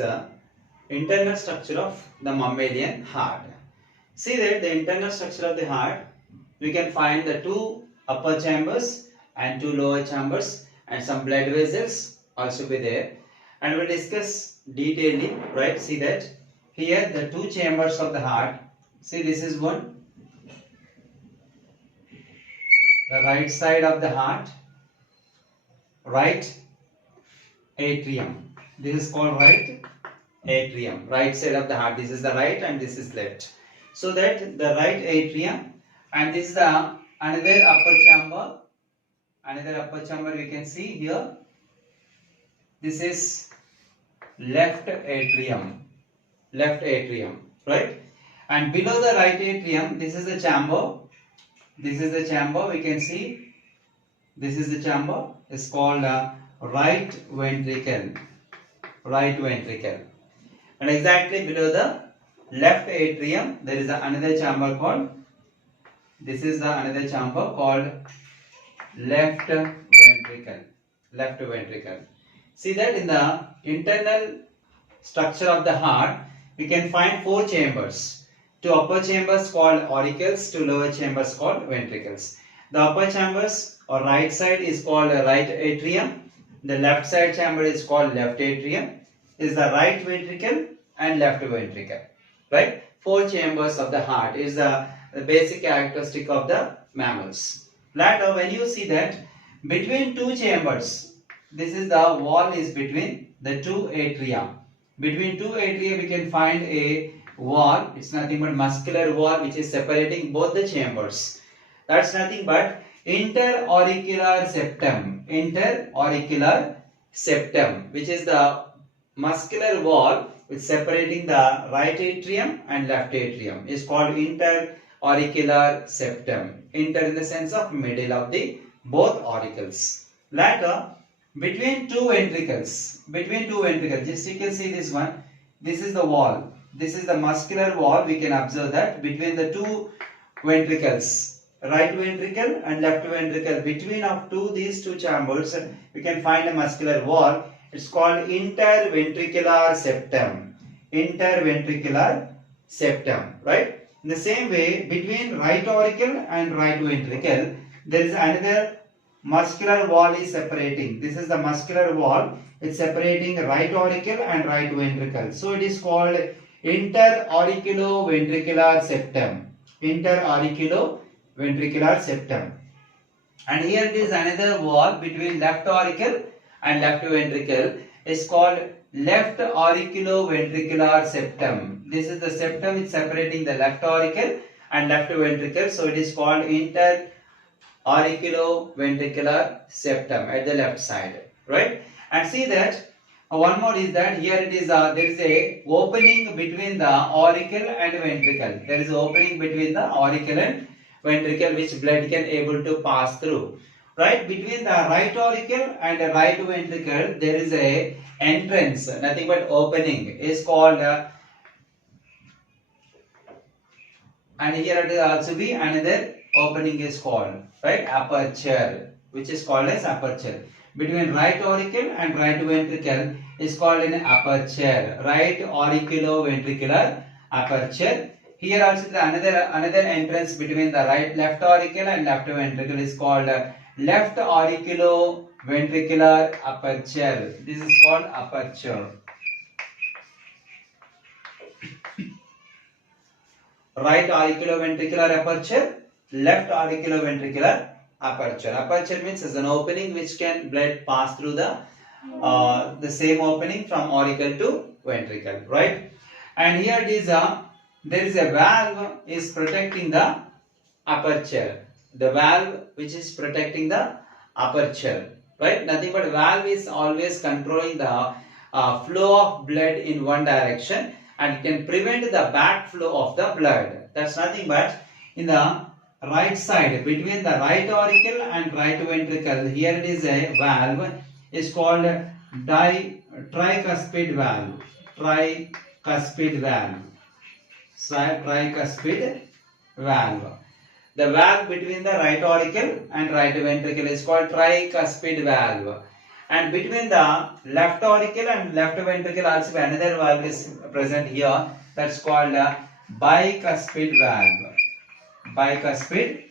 the internal structure of the mammalian heart. See that the internal structure of the heart, we can find the two upper chambers and two lower chambers and some blood vessels also be there. And we'll discuss detailedly, right? See that here the two chambers of the heart. See, this is one, the right side of the heart, right atrium. This is called right atrium, right side of the heart. This is the right and this is left. So that the right atrium, and this is the another upper chamber. Another upper chamber we can see here. This is left atrium, right? And below the right atrium, this is the chamber. This is the chamber. We can see. This is the chamber. It's called right ventricle. Right ventricle. And exactly below the left atrium, there is another chamber called. This is the another chamber called left ventricle. Left ventricle. See that in the internal structure of the heart, we can find four chambers. Two upper chambers called auricles, two lower chambers called ventricles. The upper chambers or right side is called right atrium. The left side chamber is called left atrium. Is the right ventricle and left ventricle. Right? Four chambers of the heart is the basic characteristic of the mammals. Later, when you see that between two chambers, this is the wall is between the two atria. Between two atria, we can find a wall. It's nothing but muscular wall which is separating both the chambers. That's nothing but interauricular septum. Interauricular septum, which is the muscular wall which separating the right atrium and left atrium, is called interauricular septum. Inter in the sense of middle of the both auricles. Later, between two ventricles, just you can see this one. This is the wall. This is the muscular wall. We can observe that between the two ventricles, right ventricle and left ventricle, between of these two chambers, we can find a muscular wall. It's called interventricular septum. Interventricular septum, right? In the same way, between right auricle and right ventricle, there is another muscular wall is separating. This is the muscular wall. It's separating right auricle and right ventricle. So it is called interauriculoventricular septum. Interauriculoventricular septum. And here it is another wall between left auricle and left ventricle. Is called left auriculoventricular septum. This is the septum which is separating the left auricle and left ventricle. So it is called interauriculoventricular septum at the left side, right? And see that one more is that here it is there is a opening between the auricle and ventricle. There is an opening between the auricle and ventricle which blood can able to pass through. Right, between the right auricle and the right ventricle, there is a entrance, nothing but opening, is called and here it will also be another opening is called, right, aperture, which is called as aperture. Between right auricle and right ventricle is called an aperture, right auriculoventricular aperture. Here also the another entrance between the left auricle and left ventricle is called left auriculoventricular aperture. This is called aperture. Right auriculoventricular aperture, left auriculoventricular aperture. Aperture means is an opening which can blood pass through the same opening from auricle to ventricle, right? And here it is there is a valve is protecting the aperture. The valve which is protecting the aperture, right? Nothing but valve is always controlling the flow of blood in one direction and it can prevent the backflow of the blood. That's nothing but in the right side between the right auricle and right ventricle. Here it is a valve. Is called tricuspid valve. Tricuspid valve. Tricuspid valve. The valve between the right auricle and right ventricle is called tricuspid valve. And between the left auricle and left ventricle also another valve is present here. That's called a bicuspid valve. Bicuspid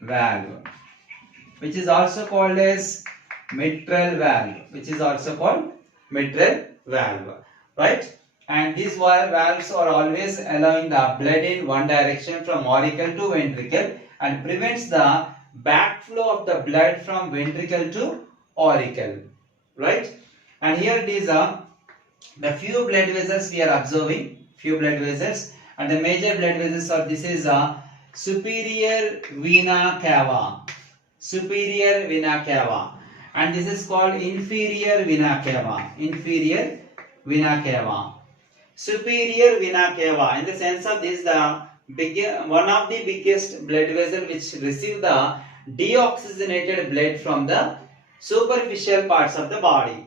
valve, which is also called as mitral valve. Which is also called mitral valve, right? And these valves are always allowing the blood in one direction from auricle to ventricle and prevents the backflow of the blood from ventricle to auricle, right? And here it is the few blood vessels we are observing, few blood vessels, and the major blood vessels are, this is a superior vena cava, superior vena cava, and this is called inferior vena cava, inferior vena cava. Superior vena cava, in the sense of this, the one of the biggest blood vessel which receive the deoxygenated blood from the superficial parts of the body,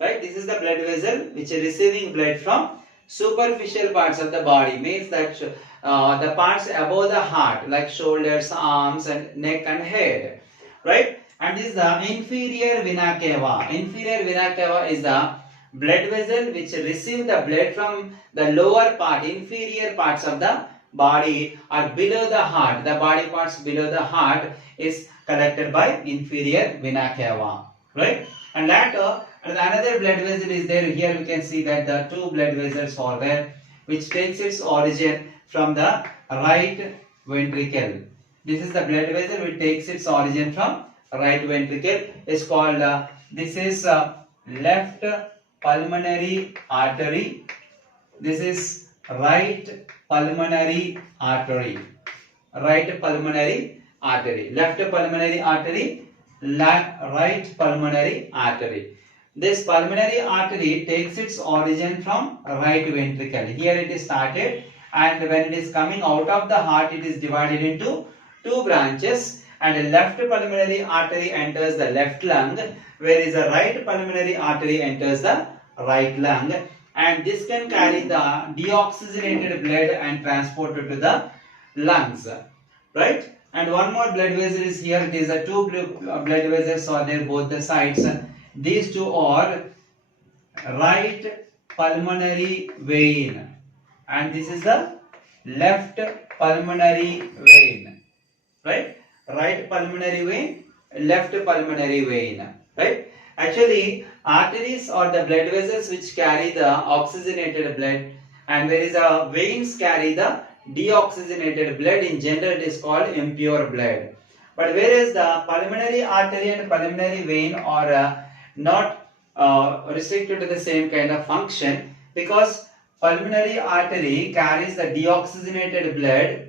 right? This is the blood vessel which is receiving blood from superficial parts of the body, means that the parts above the heart like shoulders, arms and neck and head, right? And this is the inferior vena cava. Inferior vena cava is the blood vessel which receive the blood from the lower part, inferior parts of the body or below the heart. The body parts below the heart is collected by inferior vena cava, right? And later another blood vessel is there. Here we can see that the two blood vessels are there, which takes its origin from the right ventricle. This is the blood vessel which takes its origin from right ventricle. Is called this is left pulmonary artery. This is right pulmonary artery. Right pulmonary artery. Left pulmonary artery. Right pulmonary artery. This pulmonary artery takes its origin from right ventricle. Here it is started, and when it is coming out of the heart, it is divided into two branches, and a left pulmonary artery enters the left lung, whereas a right pulmonary artery enters the right lung, and this can carry the deoxygenated blood and transport it to the lungs, right? And one more blood vessel is here. It is a two blood vessels are there both the sides. These two are right pulmonary vein, and this is the left pulmonary vein, right? Right pulmonary vein, left pulmonary vein, right? Actually, arteries are the blood vessels which carry the oxygenated blood, and whereas the veins carry the deoxygenated blood. In general, it is called impure blood. But whereas the pulmonary artery and pulmonary vein are not restricted to the same kind of function, because pulmonary artery carries the deoxygenated blood,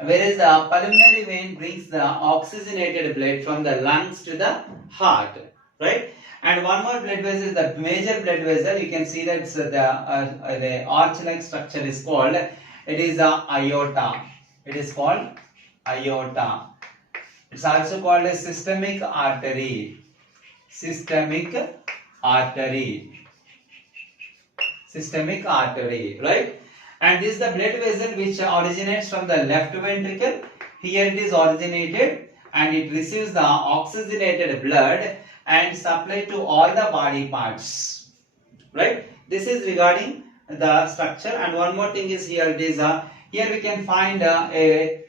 whereas the pulmonary vein brings the oxygenated blood from the lungs to the heart, right? And one more blood vessel, the major blood vessel, you can see that the arch-like structure is called, it is the aorta. It is called aorta. It's also called a systemic artery. Systemic artery. Systemic artery, right? And this is the blood vessel which originates from the left ventricle. Here it is originated, and it receives the oxygenated blood and supplied to all the body parts, right? This is regarding the structure. And one more thing is here, it is here we can find a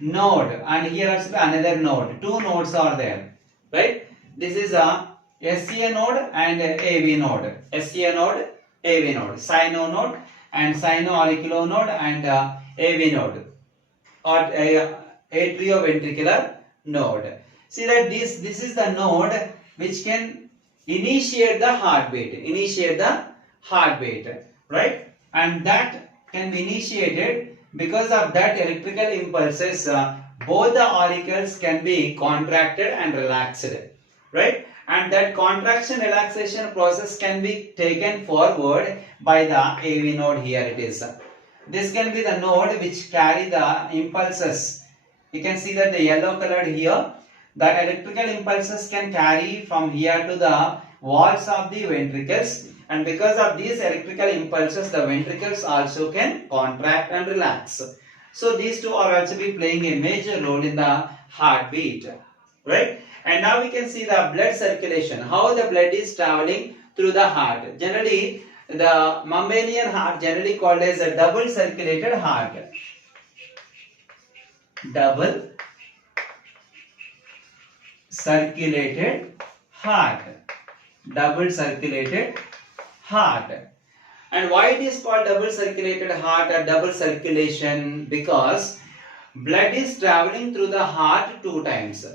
node, and here also another node. Two nodes are there, right? This is a SCA node and AV node. SCA node, AV node, sino node and sino-auricular node and AV node, or atrioventricular node. See that this is the node which can initiate the heartbeat, right? And that can be initiated because of that electrical impulses. Both the auricles can be contracted and relaxed, right? And that contraction relaxation process can be taken forward by the AV node. Here it is. This can be the node which carry the impulses. You can see that the yellow colored here, the electrical impulses can carry from here to the walls of the ventricles, and because of these electrical impulses, the ventricles also can contract and relax. So these two are also be playing a major role in the heartbeat, right? And now we can see the blood circulation, how the blood is traveling through the heart. Generally, the mammalian heart generally called as a double circulated heart. Double circulated heart. Double circulated heart. And why it is called double circulated heart or double circulation? Because blood is traveling through the heart 2 times.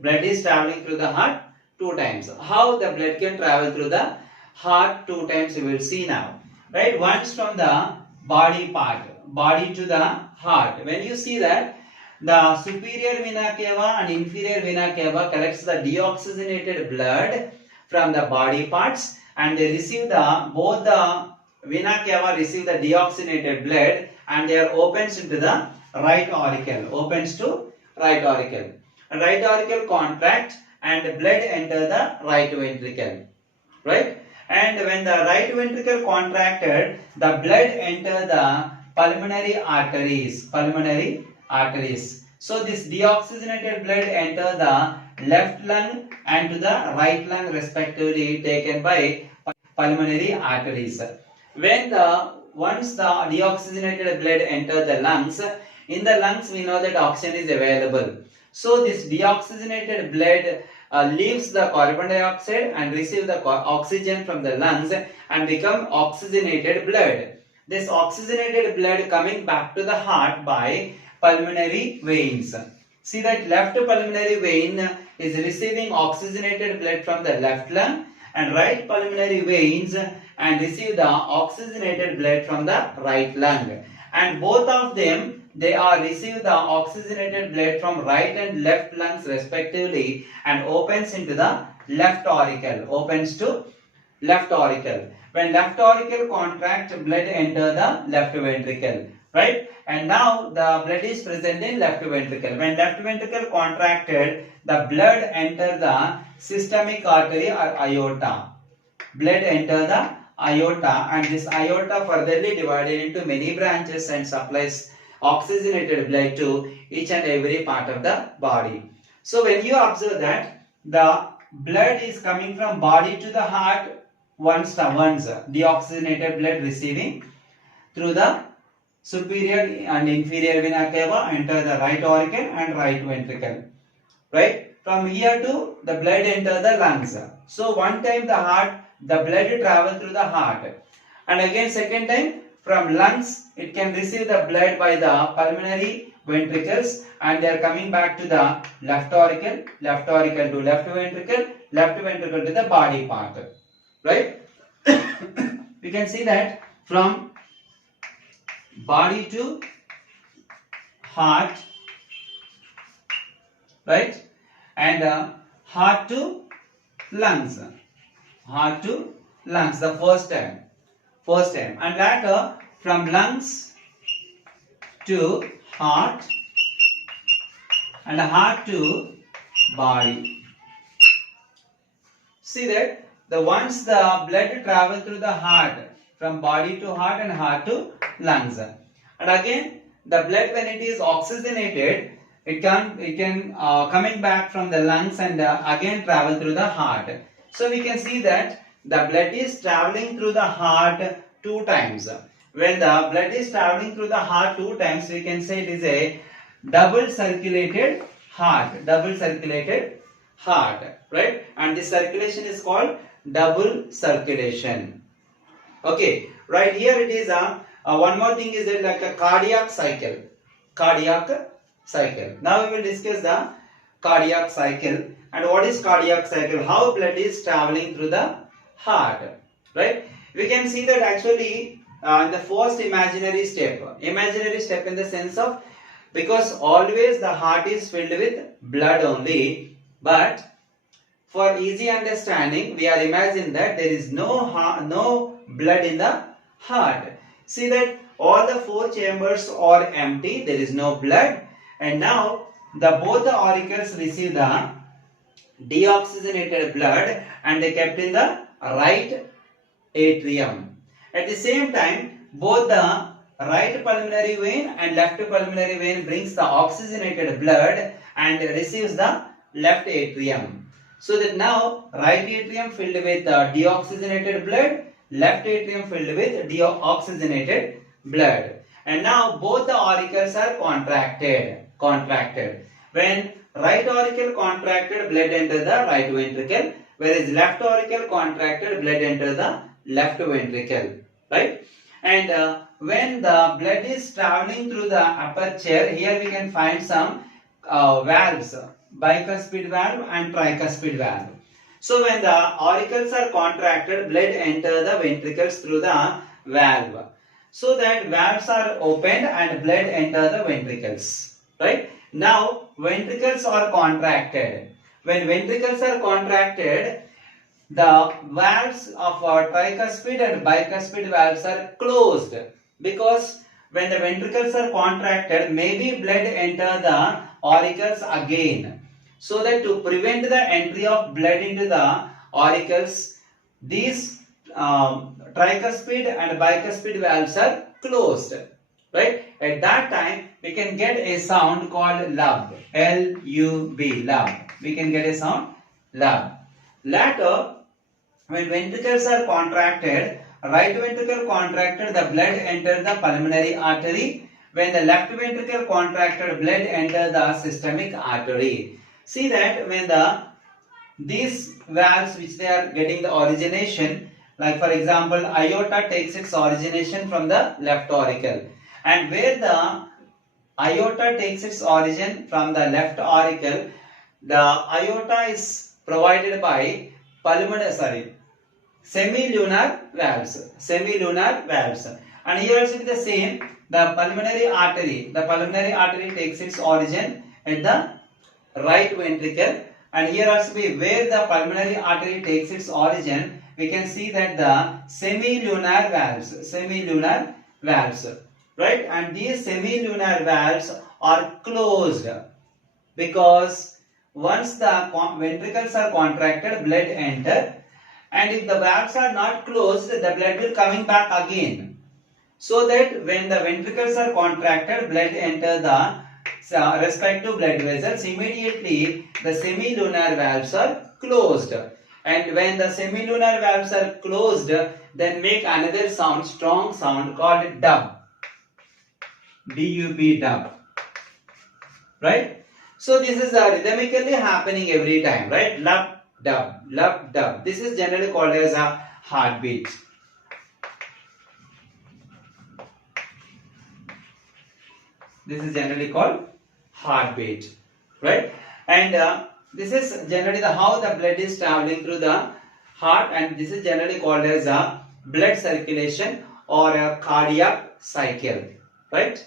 Blood is traveling through the heart 2 times. How the blood can travel through the heart 2 times we will see now. Right? Once from the body part, body to the heart. When you see that, the superior vena cava and inferior vena cava collects the deoxygenated blood from the body parts, and they receive both the vena cava receive the deoxygenated blood, and they are opens into the right auricle, opens to right auricle. Right auricle contract and blood enter the right ventricle, right? And when the right ventricle contracted, the blood enter the pulmonary arteries, So this deoxygenated blood enter the left lung and to the right lung respectively, taken by pulmonary arteries. Once the deoxygenated blood enter the lungs, in the lungs we know that oxygen is available. So this deoxygenated blood leaves the carbon dioxide and receive the oxygen from the lungs and become oxygenated blood. This oxygenated blood coming back to the heart by pulmonary veins. See that left pulmonary vein is receiving oxygenated blood from the left lung, and right pulmonary veins and receive the oxygenated blood from the right lung. And both of them, they are receive the oxygenated blood from right and left lungs respectively, and opens into the left auricle, opens to left auricle. When left auricle contract, blood enter the left ventricle, right? And now the blood is present in left ventricle. When left ventricle contracted, the blood enter the systemic artery or aorta. Blood enter the aorta, and this aorta furtherly divided into many branches and supplies oxygenated blood to each and every part of the body. So when you observe that the blood is coming from body to the heart, once deoxygenated blood receiving through the superior and inferior vena cava, enter the right auricle and right ventricle, right? From here to the blood enter the lungs. So one time the blood travel through the heart, and again second time from lungs it can receive the blood by the pulmonary ventricles, and they are coming back to the left auricle to left ventricle to the body part, right? We can see that from body to heart, right? And heart to lungs, the first time, and later from lungs to heart and heart to body. See that once the blood travel through the heart, from body to heart and heart to lungs, and again the blood, when it is oxygenated, it can coming back from the lungs and again travel through the heart. So we can see that the blood is traveling through the heart 2 times. When the blood is traveling through the heart 2 times, we can say it is a double circulated heart, right? And this circulation is called double circulation. Okay, right here it is one more thing is that like a cardiac cycle. Now we will discuss the cardiac cycle. And what is cardiac cycle? How blood is traveling through the heart, right? We can see that actually in the first imaginary step in the sense of, because always the heart is filled with blood only, but for easy understanding we are imagining that there is no blood in the heart. See that all the 4 chambers are empty, there is no blood, and now both the auricles receive the deoxygenated blood and they kept in the right atrium. At the same time, both the right pulmonary vein and left pulmonary vein brings the oxygenated blood and receives the left atrium. So that now right atrium filled with deoxygenated blood, left atrium filled with deoxygenated blood. And now both the auricles are contracted. When right auricle contracted, blood enter the right ventricle, whereas left auricle contracted, blood enter the left ventricle, right? And when the blood is traveling through the aperture, here we can find some valves, bicuspid valve and tricuspid valve. So when the auricles are contracted, blood enter the ventricles through the valve. So that valves are opened and blood enter the ventricles, right? Now ventricles are contracted. When ventricles are contracted, the valves of tricuspid and bicuspid valves are closed, because when the ventricles are contracted, maybe blood enter the auricles again. So that to prevent the entry of blood into the auricles, these tricuspid and bicuspid valves are closed, right? At that time, we can get a sound called lub, L-U-B, lub. We can get a sound lub. Later, when ventricles are contracted, right ventricle contracted, the blood enter the pulmonary artery. When the left ventricle contracted, blood enter the systemic artery. See that when these valves which they are getting the origination, like for example, aorta takes its origination from the left auricle, and where the aorta takes its origin from the left auricle, the aorta is provided by semilunar valves, and here also the same. The pulmonary artery takes its origin at the right ventricle, and here also where the pulmonary artery takes its origin, we can see that the semilunar valves, right? And these semilunar valves are closed, because once the ventricles are contracted, blood enter, and if the valves are not closed, the blood will coming back again. So that when the ventricles are contracted, blood enter the respective blood vessels, immediately the semilunar valves are closed. And when the semilunar valves are closed, then make another sound, strong sound called dub. D-U-B, dub. Right? So this is rhythmically happening every time, right? Lub, dub, lub, dub. This is generally called as a heartbeat. This is generally called heartbeat, right? And this is generally how the blood is traveling through the heart, and this is generally called as a blood circulation or a cardiac cycle, right?